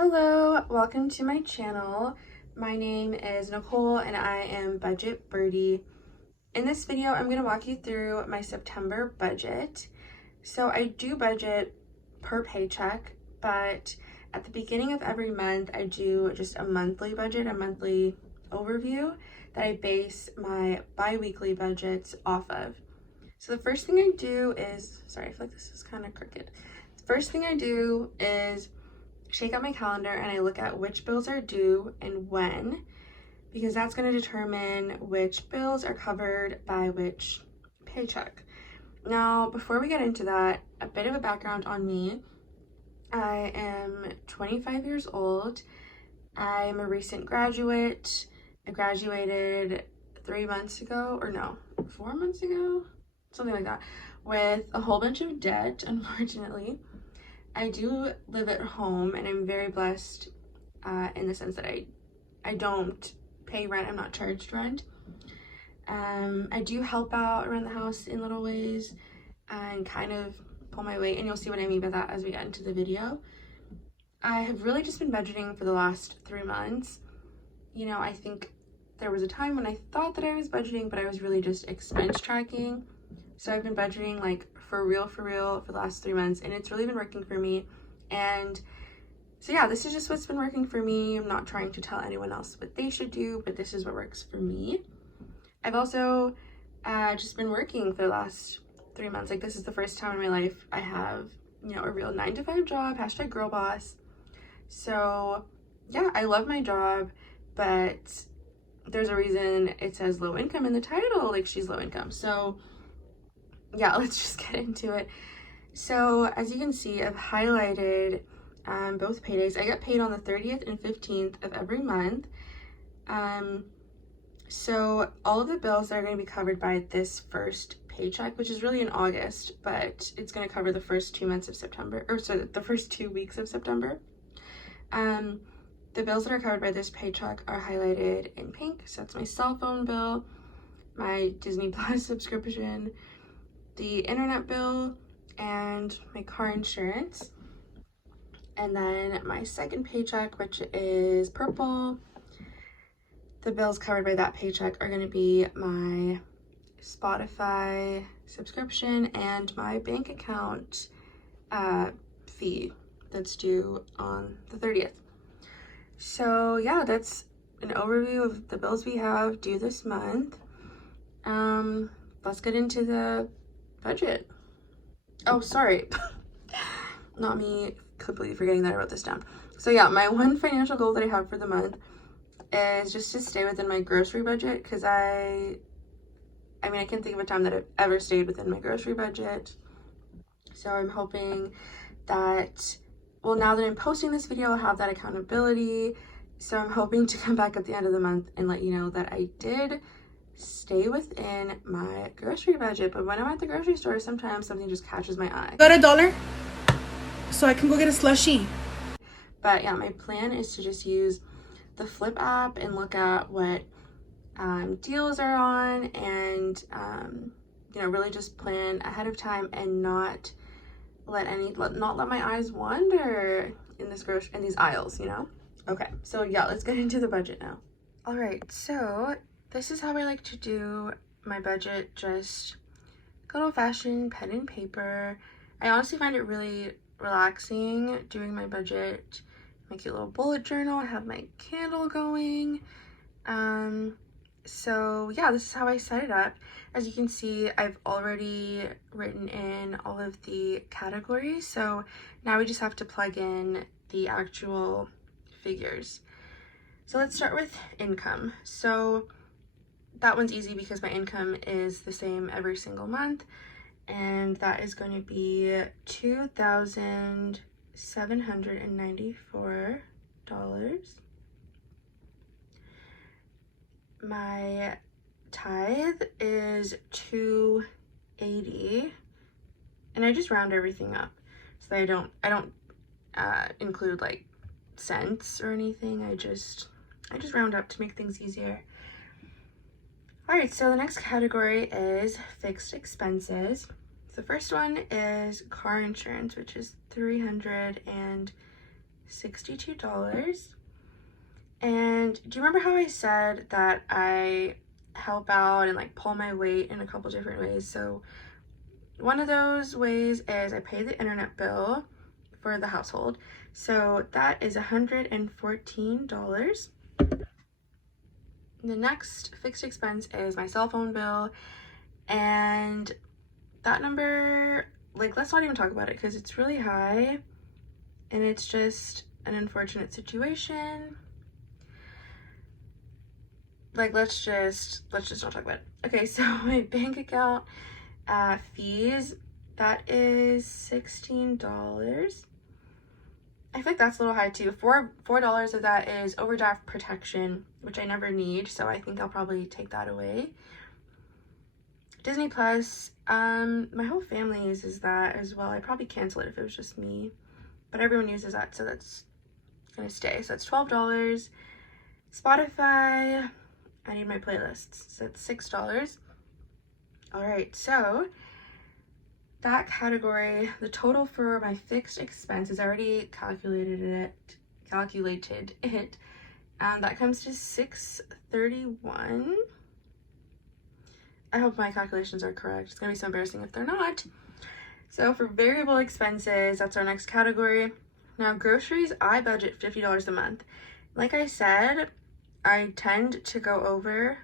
Hello, welcome to my channel. My name is Nicole and I am Budget Birdie. In this video, I'm going to walk you through my September budget. So I do budget per paycheck, but at the beginning of every month, I do just a monthly budget, a monthly overview that I base my bi-weekly budgets off of. So the first thing I do is, sorry, I feel like this is kind of crooked. The first thing I do is shake out my calendar and I look at which bills are due and when, because that's going to determine which bills are covered by which paycheck. Now, before we get into that, a bit of a background on me. I am 25 years old. I'm a recent graduate. I graduated 3 months ago, or no, 4 months ago, something like that, with a whole bunch of debt, unfortunately. I do live at home and I'm very blessed in the sense that I don't pay rent. I'm not charged rent. I do help out around the house in little ways and kind of pull my weight, and you'll see what I mean by that as we get into the video. I have really just been budgeting for the last 3 months. You know, I think there was a time when I thought that I was budgeting, but I was really just expense tracking. So I've been budgeting like for real for the last 3 months, and it's really been working for me. And so yeah, this is just what's been working for me. I'm not trying to tell anyone else what they should do, but this is what works for me. I've also just been working for the last 3 months. Like, this is the first time in my life I have, you know, a real 9-to-5 job, hashtag girl boss. So yeah, I love my job, but there's a reason it says low income in the title. Like, she's low income. So yeah, let's just get into it. So as you can see, I've highlighted both paydays. I get paid on the 30th and 15th of every month. So all of the bills that are going to be covered by this first paycheck, which is really in August, but it's going to cover the first 2 months of September, or sorry, the first 2 weeks of September. The bills that are covered by this paycheck are highlighted in pink. So that's my cell phone bill, my Disney Plus subscription, the internet bill, and my car insurance. And then my second paycheck, which is purple, the bills covered by that paycheck are going to be my Spotify subscription and my bank account fee that's due on the 30th. So yeah, that's an overview of the bills we have due this month. Let's get into the budget. Oh, sorry. Not me completely forgetting that I wrote this down. So yeah, my one financial goal that I have for the month is just to stay within my grocery budget, because I mean, I can't think of a time that I've ever stayed within my grocery budget. So I'm hoping that, well, now that I'm posting this video, I'll have that accountability. So I'm hoping to come back at the end of the month and let you know that I did stay within my grocery budget. But when I'm at the grocery store, sometimes something just catches my eye. Got $1 so I can go get a slushie. But yeah, my plan is to just use the Flip app and look at what deals are on, and you know, really just plan ahead of time and not let my eyes wander in these aisles, you know. Okay, so yeah, let's get into the budget now. All right, so this is how I like to do my budget, just good old-fashioned pen and paper. I honestly find it really relaxing doing my budget. My cute little bullet journal. I have my candle going. So yeah, this is how I set it up. As you can see, I've already written in all of the categories. So now we just have to plug in the actual figures. So let's start with income. So that one's easy because my income is the same every single month, and that is going to be $2,794. My tithe is $280, and I just round everything up so that I don't include like cents or anything. I just round up to make things easier. All right, so the next category is fixed expenses. The first one is car insurance, which is $360. $62. And do you remember how I said that I help out and like pull my weight in a couple different ways? So one of those ways is I pay the internet bill for the household. So that is $114. The next fixed expense is my cell phone bill, and that number, like, let's not even talk about it because it's really high and it's just an unfortunate situation. Like, let's just not talk about it. Okay, so my bank account fees, that is $16. I feel like that's a little high too. $4 of that is overdraft protection, which I never need, so I think I'll probably take that away. Disney Plus, my whole family uses that as well. I'd probably cancel it if it was just me, but everyone uses that, so that's gonna stay. So that's $12. Spotify, I need my playlists, so it's $6. All right, so that category, the total for my fixed expenses, I already calculated it. That comes to $631. I hope my calculations are correct. It's gonna be so embarrassing if they're not. So for variable expenses, that's our next category. Now groceries, I budget $50 a month. Like I said, I tend to go over,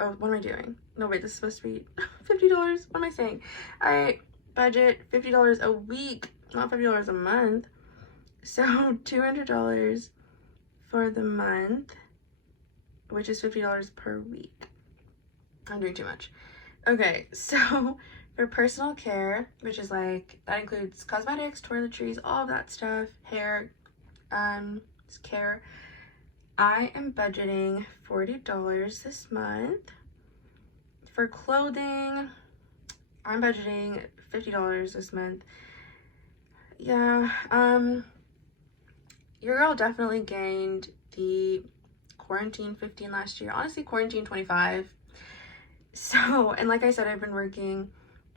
oh, what am I doing? No, wait, this is supposed to be $50. What am I saying? I budget $50 a week, not $50 a month. So $200 for the month, which is $50 per week. I'm doing too much. Okay, so for personal care, which is like, that includes cosmetics, toiletries, all of that stuff, hair, care, I am budgeting $40 this month. For clothing, I'm budgeting $50 this month. Yeah, your girl definitely gained the quarantine 15 last year. Honestly, quarantine 25. So, and like I said, I've been working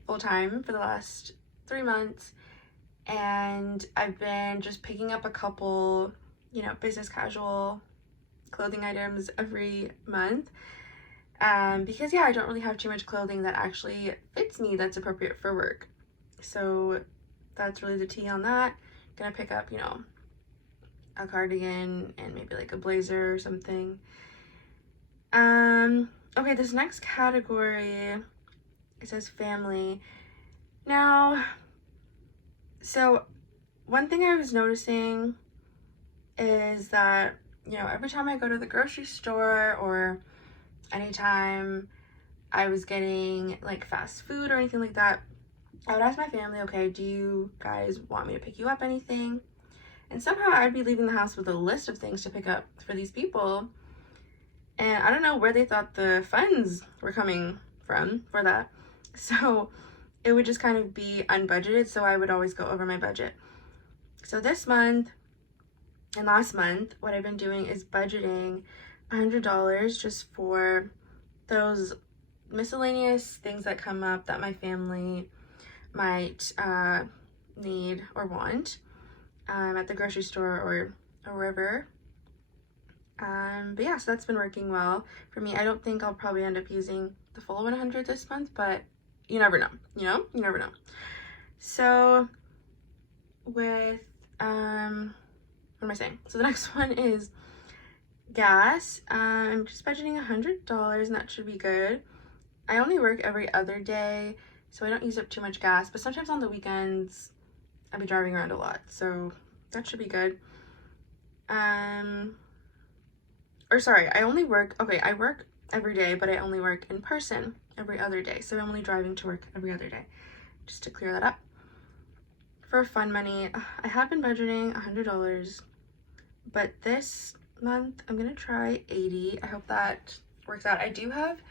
full-time for the last 3 months, and I've been just picking up a couple, you know, business casual clothing items every month. Because yeah, I don't really have too much clothing that actually fits me that's appropriate for work. So that's really the tea on that. Gonna pick up, you know, a cardigan and maybe like a blazer or something. Okay, this next category, it says family. Now, so one thing I was noticing is that, you know, every time I go to the grocery store or anytime I was getting like fast food or anything like that, I would ask my family, okay, do you guys want me to pick you up anything? And somehow I'd be leaving the house with a list of things to pick up for these people. And I don't know where they thought the funds were coming from for that. So it would just kind of be unbudgeted, so I would always go over my budget. So this month and last month, what I've been doing is budgeting $100 just for those miscellaneous things that come up that my family might need or want at the grocery store or wherever. But yeah, so that's been working well for me. I don't think I'll probably end up using the full 100 this month, but you never know, you know? You never know. So with, what am I saying? So the next one is gas. I'm just budgeting $100 and that should be good. I only work every other day, so I don't use up too much gas, but sometimes on the weekends I'll be driving around a lot, so that should be good. Or sorry, I work every day, but I only work in person every other day, so I'm only driving to work every other day, just to clear that up. For fun money, I have been budgeting $100, but this month I'm gonna try 80. I hope that works out. I do have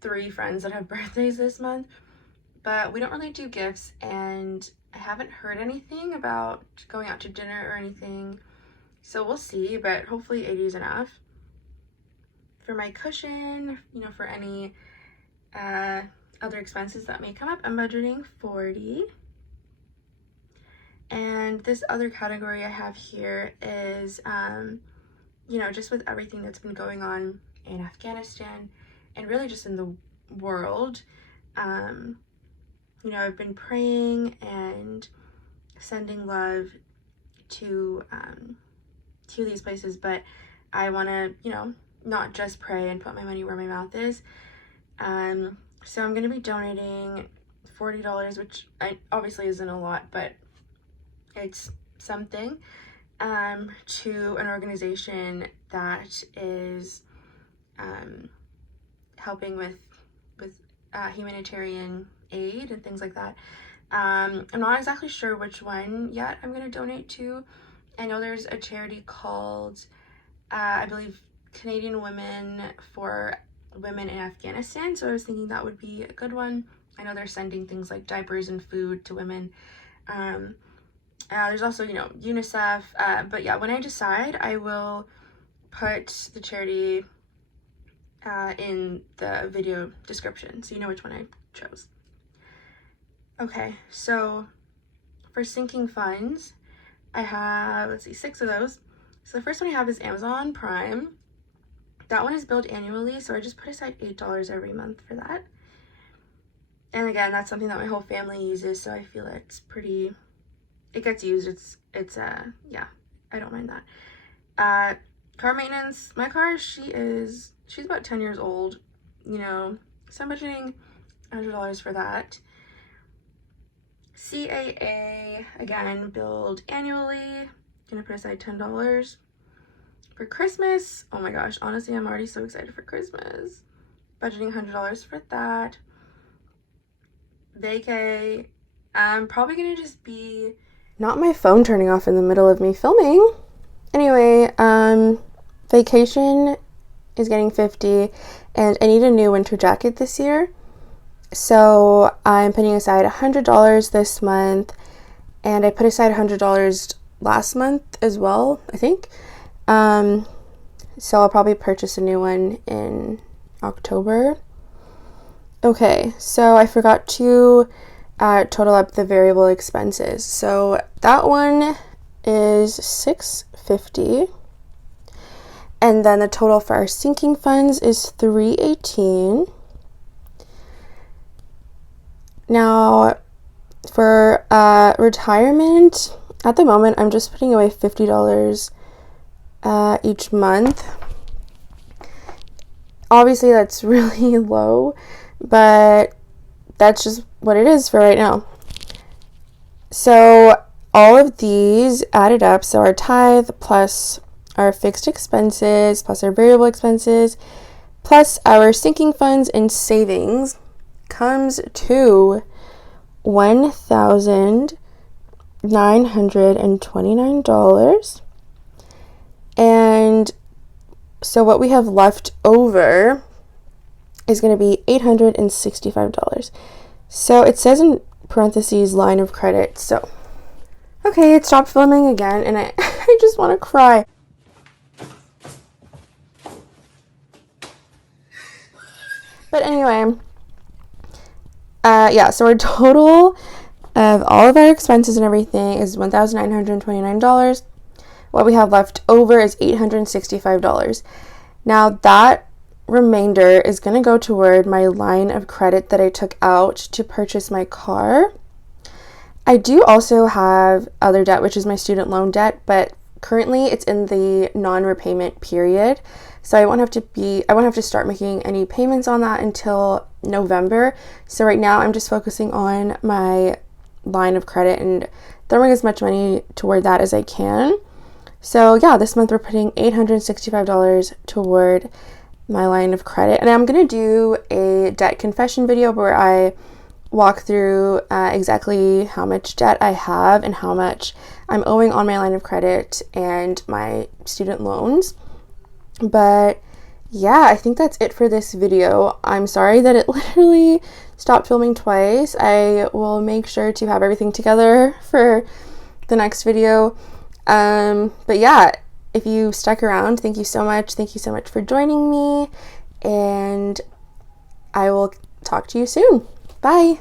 3 friends that have birthdays this month, but we don't really do gifts, and I haven't heard anything about going out to dinner or anything, so we'll see, but hopefully 80 is enough. For my cushion, you know, for any other expenses that may come up, I'm budgeting 40. And this other category I have here is, you know, just with everything that's been going on in Afghanistan and really just in the world, you know, I've been praying and sending love to these places, but I want to, you know, not just pray and put my money where my mouth is. So I'm going to be donating $40, which obviously isn't a lot, but it's something, to an organization that is helping with humanitarian aid and things like that. I'm not exactly sure which one yet I'm going to donate to. I know there's a charity called, I believe, Canadian Women for Women in Afghanistan, so I was thinking that would be a good one. I know they're sending things like diapers and food to women. There's also, you know, UNICEF, but yeah, when I decide, I will put the charity in the video description so you know which one I chose. Okay, so for sinking funds, I have, let's see, 6 of those. So the first one I have is Amazon Prime. That one is billed annually, so I just put aside $8 every month for that. And again, that's something that my whole family uses, so I feel it's pretty, it gets used. Yeah, I don't mind that. Car maintenance, my car, she's about 10 years old, you know, so I'm budgeting $100 for that. CAA, again, billed annually, gonna put aside $10. For Christmas, oh my gosh, honestly, I'm already so excited for Christmas. Budgeting $100 for that. Vacay, I'm probably gonna just be, not my phone turning off in the middle of me filming. Anyway, vacation is getting $50, and I need a new winter jacket this year. So I'm putting aside $100 this month, and I put aside $100 last month as well, I think. So I'll probably purchase a new one in October. Okay, so I forgot to total up the variable expenses. So that one is $650. And then the total for our sinking funds is $318. Now, for retirement, at the moment, I'm just putting away $50 each month. Obviously, that's really low, but that's just what it is for right now. So all of these added up, so our tithe plus our fixed expenses plus our variable expenses plus our sinking funds and savings comes to $1,929. And so what we have left over is going to be $865. So it says in parentheses line of credit. So okay, it stopped filming again, and I just want to cry. But anyway, yeah, so our total of all of our expenses and everything is $1,929. What we have left over is $865. Now that remainder is going to go toward my line of credit that I took out to purchase my car. I do also have other debt, which is my student loan debt, but currently it's in the non-repayment period. So I won't have to start making any payments on that until November. So right now I'm just focusing on my line of credit and throwing as much money toward that as I can. So yeah, this month we're putting $865 toward my line of credit. And I'm going to do a debt confession video where I walk through exactly how much debt I have and how much I'm owing on my line of credit and my student loans. But yeah, I think that's it for this video. I'm sorry that it literally stopped filming twice. I will make sure to have everything together for the next video. But yeah, if you stuck around, thank you so much. Thank you so much for joining me, and I will talk to you soon. Bye.